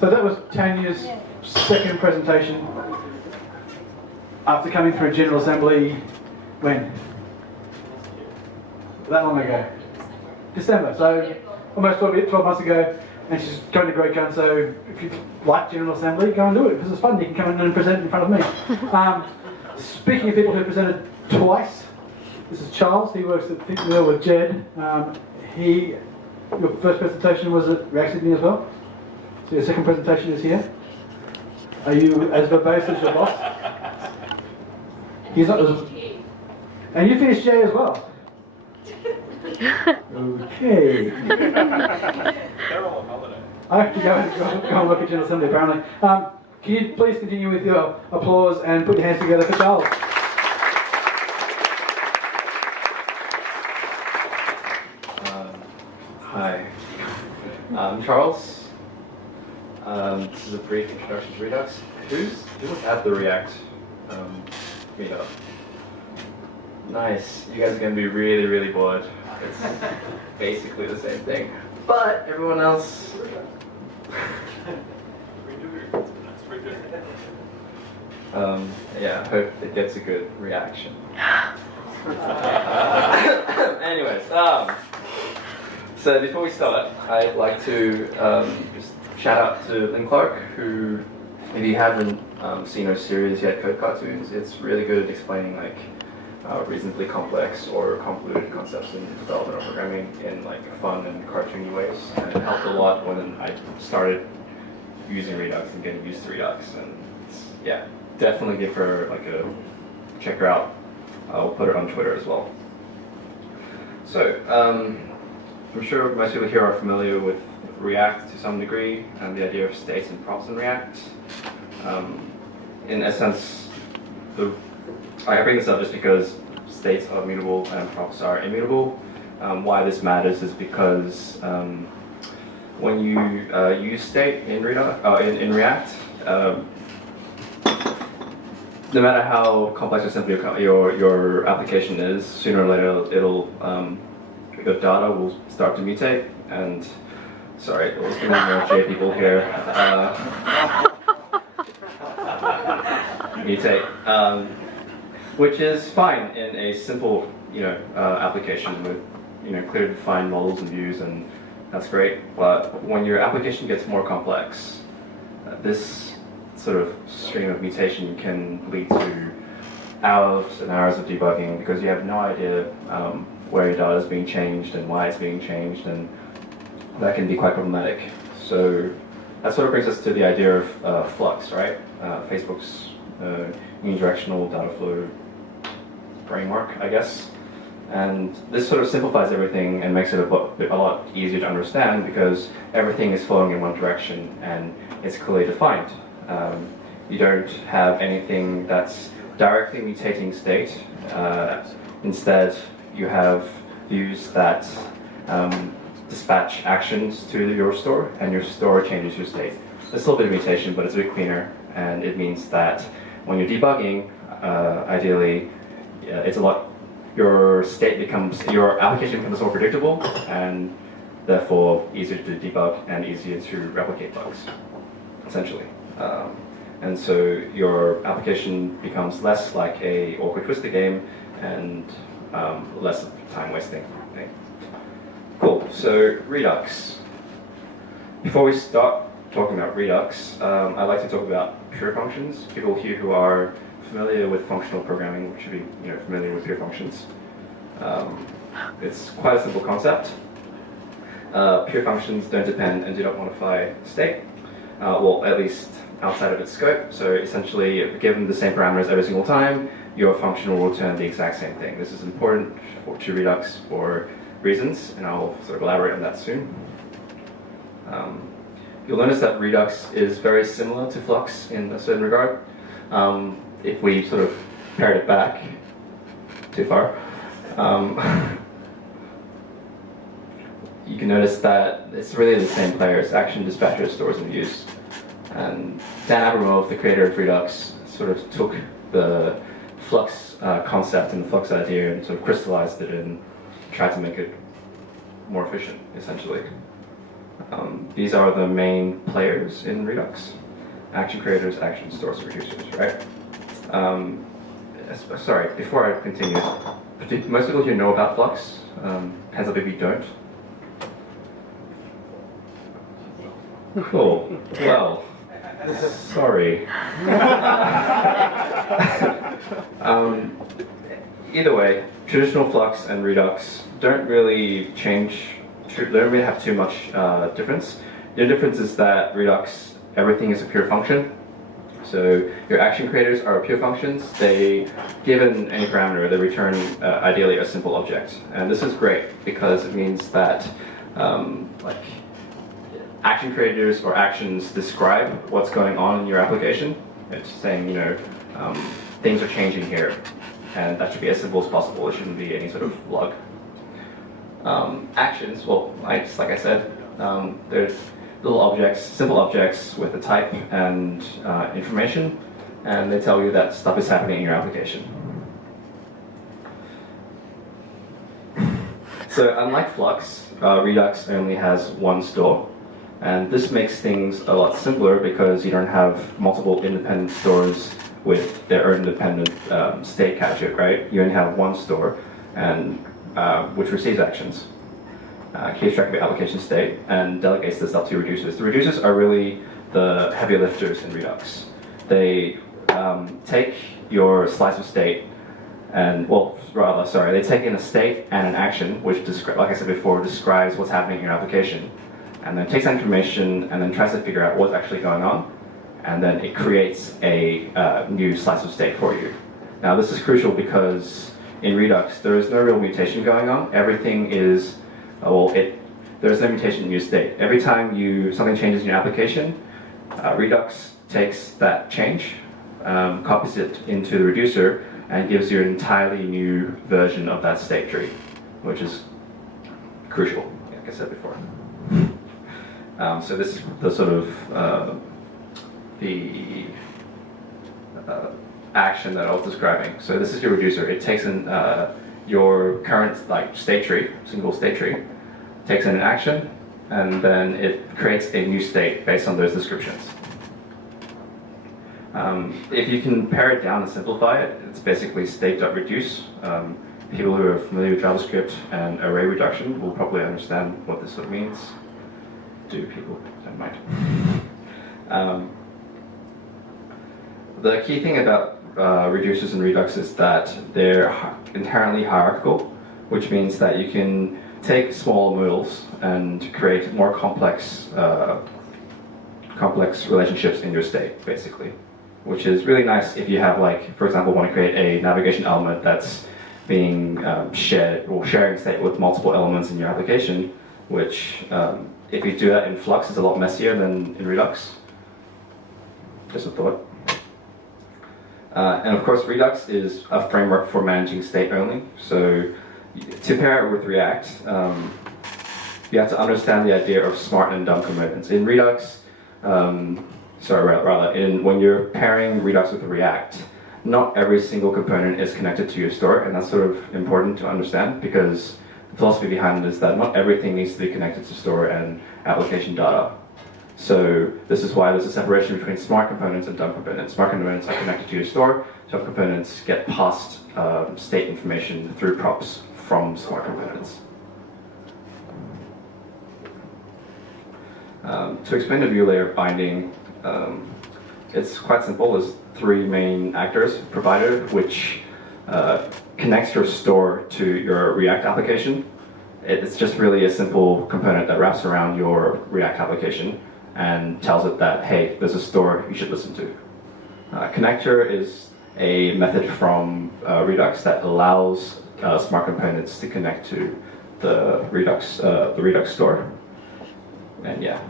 So that was Tanya's second presentation after coming through General Assembly, when? That long ago. December, so almost 12 months ago, and she's going to GreyCon, so if you like General Assembly, go and do it, because it's fun. You can come in and present in front of me. Speaking of people who presented twice, this is Charles. He works at Think Real with Jed. Your first presentation was at React Sydney as well. So your second presentation is here. Are you as verbose as your boss? He's not as... And you finished J as well. Okay. They're all on holiday. I have to go and look at General Assembly apparently. Can you please continue with your applause and put your hands together for Charles? Hi, I'm Charles. This is a brief introduction to Redux. Who was at the React meetup? Nice. You guys are going to be really, really bored. It's basically the same thing. But everyone else... yeah, I hope it gets a good reaction. Anyways, so before we start, I'd like to just shout out to Lynn Clark, who, if you haven't seen her series yet, Code Cartoons, it's really good at explaining like reasonably complex or convoluted concepts in development or programming in like fun and cartoony ways, and it helped a lot when I started using Redux and getting used to Redux. And yeah, definitely give her like a check her out. I'll put it on Twitter as well. So I'm sure most people here are familiar with React to some degree and the idea of states and props in React. In essence, I bring this up just because states are mutable and props are immutable. Why this matters is because when you use state in in React, no matter how complex or simple your application is, sooner or later your data will start to mutate. And sorry, there's going to be more J people here. Mutate. Which is fine in a simple, application with, clear defined models and views, and that's great. But when your application gets more complex, this sort of stream of mutation can lead to hours and hours of debugging because you have no idea where your data is being changed and why it's being changed, and that can be quite problematic. So that sort of brings us to the idea of Flux, right? Facebook's unidirectional data flow framework, I guess. And this sort of simplifies everything and makes it a lot easier to understand because everything is flowing in one direction and it's clearly defined. You don't have anything that's directly mutating state. Instead, you have views that dispatch actions to your store, and your store changes your state. There's still a bit of mutation, but it's a bit cleaner, and it means that when you're debugging, ideally, it's a lot. Your application becomes more predictable, and therefore easier to debug and easier to replicate bugs, essentially. And so your application becomes less like a awkward twisted game and less time wasting. Okay. Cool. So Redux. Before we start talking about Redux, I'd like to talk about pure functions. People here who are familiar with functional programming should be familiar with pure functions. It's quite a simple concept. Pure functions don't depend and do not modify state. Well, at least outside of its scope. So essentially, if given the same parameters every single time, your function will return the exact same thing. This is important to Redux for reasons, and I'll sort of elaborate on that soon. You'll notice that Redux is very similar to Flux in a certain regard. If we sort of paired it back too far, you can notice that it's really the same players: action, dispatcher, stores, and views. And Dan Abramov, the creator of Redux, sort of took the Flux concept and the Flux idea and sort of crystallized it and tried to make it more efficient, essentially. These are the main players in Redux: action creators, action stores, reducers, right? Sorry, before I continue, most people here know about Flux. Hands up if you don't. Cool. Well, sorry. Either way, traditional Flux and Redux don't really change. They don't really have too much difference. The difference is that Redux, everything is a pure function. So your action creators are pure functions. They, given any parameter, they return ideally a simple object. And this is great because it means that like action creators or actions describe what's going on in your application. It's saying, you know, things are changing here, and that should be as simple as possible. It shouldn't be any sort of log. Actions, well, like I said, there's little objects, simple objects with a type and information, and they tell you that stuff is happening in your application. So unlike Flux, Redux only has one store, and this makes things a lot simpler because you don't have multiple independent stores with their own independent state captured, right? You only have one store, and which receives actions, keeps track of your application state, and delegates this up to reducers. The reducers are really the heavy lifters in Redux. They take your slice of state, and they take in a state and an action, which, like I said before, describes what's happening in your application, and then takes that information and then tries to figure out what's actually going on, and then it creates a new slice of state for you. Now, this is crucial because in Redux, there is no real mutation going on. Everything is, there's no mutation in your state. Every time something changes in your application, Redux takes that change, copies it into the reducer, and gives you an entirely new version of that state tree, which is crucial, like I said before. So this is the sort of the action that I was describing. So this is your reducer. It takes in your current state tree, single state tree, takes in an action, and then it creates a new state based on those descriptions. If you can pare it down and simplify it, it's basically state.reduce. People who are familiar with JavaScript and array reduction will probably understand what this sort of means. Do people? Don't mind. The key thing about reducers and Redux is that they're inherently hierarchical, which means that you can take small modules and create more complex relationships in your state, basically, which is really nice if you have, for example, want to create a navigation element that's being shared or sharing state with multiple elements in your application, which if you do that in Flux is a lot messier than in Redux. Just a thought. And of course, Redux is a framework for managing state only. So to pair it with React, you have to understand the idea of smart and dumb components. In Redux, when you're pairing Redux with React, not every single component is connected to your store, and that's sort of important to understand because the philosophy behind it is that not everything needs to be connected to store and application data. So this is why there's a separation between smart components and dumb components. Smart components are connected to your store. Dumb components get passed state information through props from smart components. To explain the view layer binding, it's quite simple. There's three main actors: provider, which connects your store to your React application. It's just really a simple component that wraps around your React application and tells it that, hey, there's a store you should listen to. Connector is a method from Redux that allows smart components to connect to the Redux store. And yeah.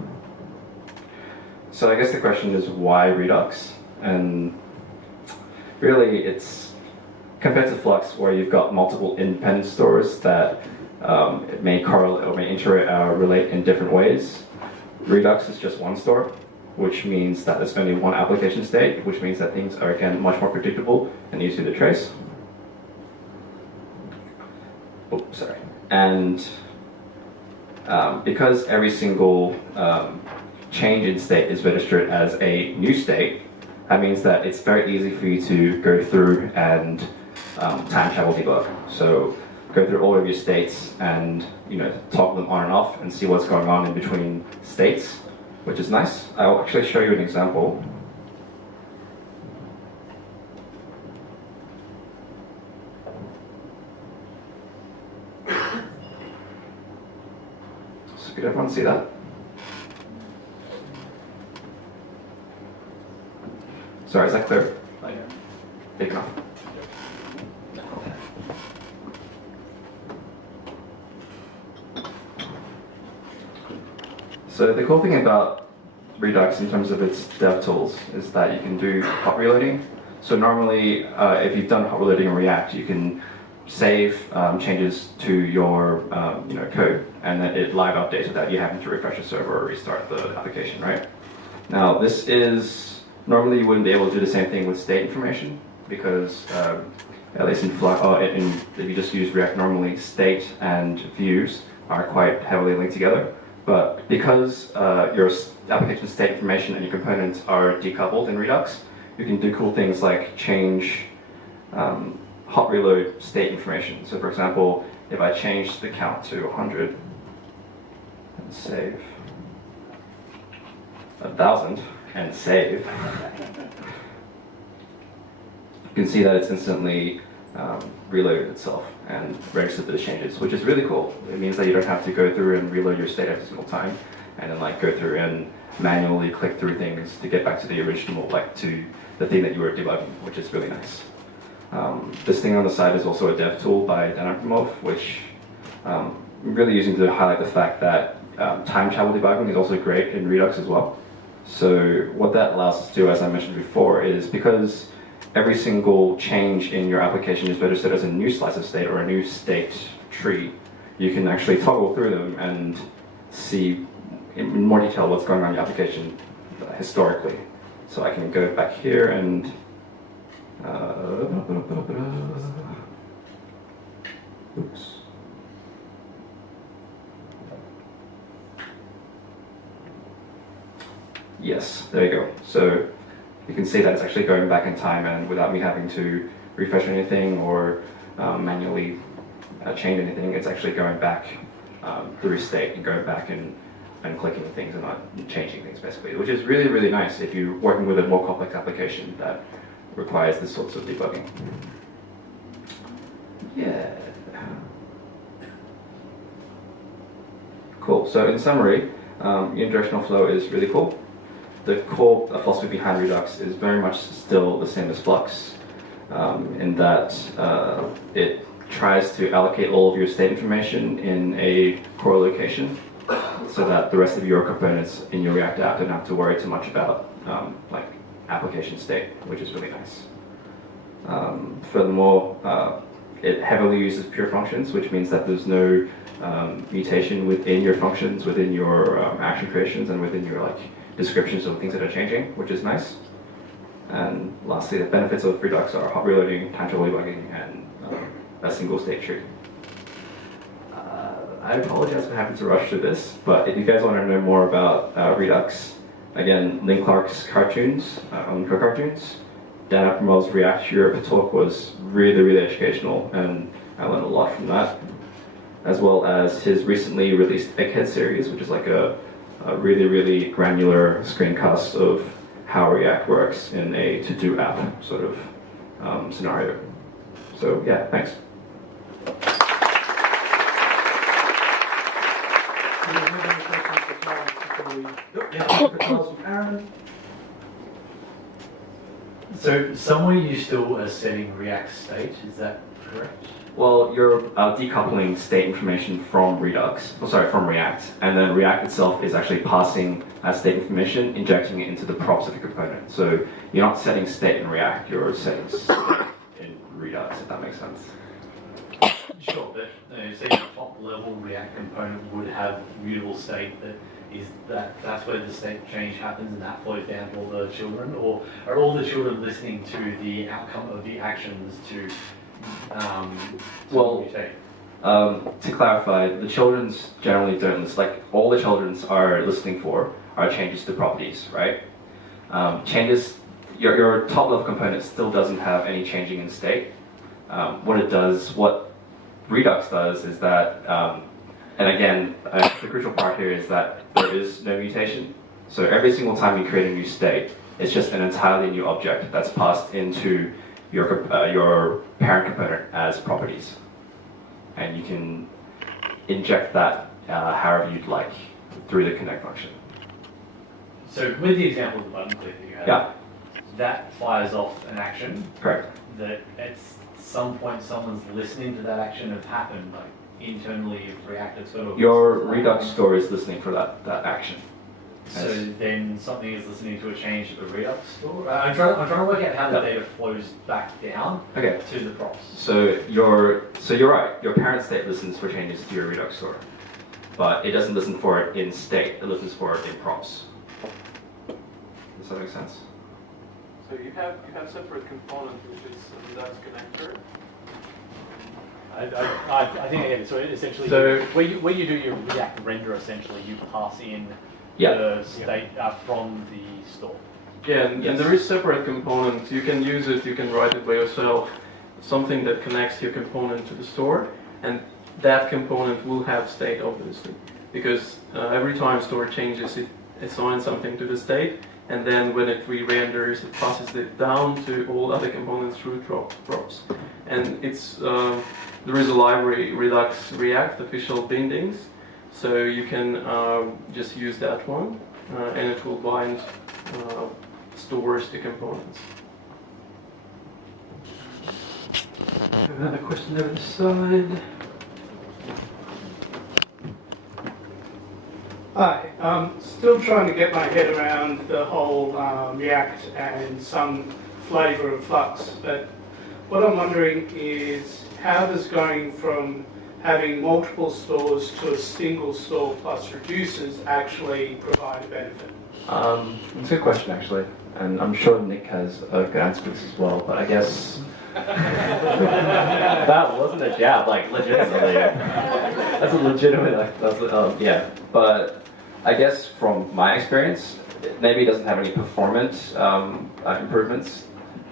So I guess the question is, why Redux? And really, it's compared to Flux, where you've got multiple independent stores that it may correlate or may relate in different ways. Redux is just one store, which means that there's only one application state, which means that things are, again, much more predictable and easy to trace. because every single change in state is registered as a new state, that means that it's very easy for you to go through and time travel debug. So go through all of your states and toggle them on and off and see what's going on in between states, which is nice. I'll actually show you an example. So could everyone see that? Sorry, is that clear? Big enough. So the cool thing about Redux in terms of its dev tools is that you can do hot reloading. So normally, if you've done hot reloading in React, you can save changes to your code, and then it live updates without you having to refresh the server or restart the application, right? Now, this is normally you wouldn't be able to do the same thing with state information because, at least if you just use React normally, state and views are quite heavily linked together. But because your application state information and your components are decoupled in Redux, you can do cool things like change hot reload state information. So for example, if I change the count to 100 and save 1,000 and save, you can see that it's instantly reloaded itself and registered those changes, which is really cool. It means that you don't have to go through and reload your state every single time and then go through and manually click through things to get back to the original, to the thing that you were debugging, which is really nice. This thing on the side is also a dev tool by Danaprimov, which I'm really using to highlight the fact that time travel debugging is also great in Redux as well. So what that allows us to do, as I mentioned before, is because every single change in your application is registered as a new slice of state or a new state tree, you can actually toggle through them and see in more detail what's going on in your application historically. So I can go back here and oops. Yes, there you go. So you can see that it's actually going back in time, and without me having to refresh anything or manually change anything, it's actually going back through state and going back and clicking things and not changing things basically, which is really, really nice if you're working with a more complex application that requires this sorts of debugging. Yeah. Cool. So in summary, unidirectional flow is really cool. The core philosophy behind Redux is very much still the same as Flux, in that it tries to allocate all of your state information in a core location, so that the rest of your components in your React app don't have to worry too much about application state, which is really nice. Furthermore, it heavily uses pure functions, which means that there's no mutation within your functions, within your action creations, and within your descriptions of things that are changing, which is nice. And lastly, the benefits of Redux are hot reloading, time travel debugging, and a single state tree. I apologize for having to rush through this, but if you guys want to know more about Redux, again, Lynn Clark's cartoons, cartoons, Dan Apramov's React Europe talk was really, really educational, and I learned a lot from that, as well as his recently released Egghead series, which is a really, really granular screencast of how React works in a to-do app sort of scenario. So yeah, thanks. So somewhere you still are setting React state, is that correct? Well, you're decoupling state information from from React, and then React itself is actually passing that state information, injecting it into the props of your component. So you're not setting state in React, you're setting state in Redux, if that makes sense. Sure, but say the top level React component would have mutable state that's where the state change happens and that flows down to all the children, or are all the children listening to the outcome of the actions to Well, mutate? To clarify, the children's generally don't listen. Like all the children's are listening for are changes to properties, right? Changes. Your top level component still doesn't have any changing in state. What Redux does is that, and again, the crucial part here is that there is no mutation. So every single time you create a new state, it's just an entirely new object that's passed into your parent component as properties. And you can inject that however you'd like through the connect function. So with the example of the button click that you had, Yeah. that fires off an action Correct. that at some point someone's listening to that action have happened, like internally if React has got to Your Redux store is listening for that action. So then something is listening to a change to the Redux store. I'm trying to work out how the data flows back down Okay. to the props. So you're right. Your parent state listens for changes to your Redux store, but it doesn't listen for it in state. It listens for it in props. Does that make sense? So you have separate component which is a Redux connector. I think I get it. So essentially, So- where you do your React render, essentially you pass in Yeah. the state from the store. Yeah, and Yes. there is separate components. You can use it, you can write it by yourself, something that connects your component to the store, and that component will have state, obviously, because every time store changes, it assigns something to the state, and then when it re-renders, it passes it down to all other components through props. And it's there is a library, Redux React official bindings, so you can just use that one, and it will bind stores to components. Another question over the side. Hi, still trying to get my head around the whole React and some flavour of Flux, but what I'm wondering is how does going from having multiple stores to a single store plus reducers actually provide a benefit? It's a good question actually, and I'm sure Nick has a good answer to this as well. But I guess that wasn't a jab, like legitimately. That's a legitimate, yeah. But I guess from my experience, maybe it doesn't have any performance improvements,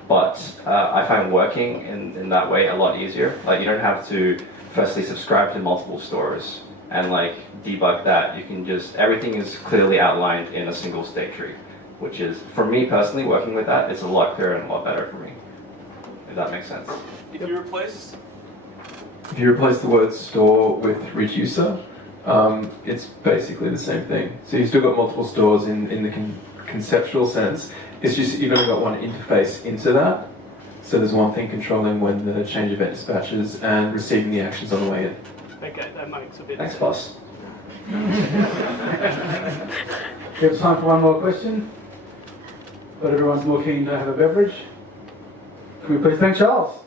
but I find working in that way a lot easier. Like you don't have to firstly subscribe to multiple stores and like debug that. You can just, everything is clearly outlined in a single state tree, which is, for me personally, working with that, it's a lot clearer and a lot better for me, if that makes sense. If you replace the word store with reducer, it's basically the same thing. So you've still got multiple stores in the conceptual sense. It's just you've only got one interface into that. So there's one thing controlling when the change event dispatches and receiving the actions on the way in. Okay, that makes a bit Thanks, of boss. We have time for one more question, but everyone's more keen to have a beverage. Can we please thank Charles?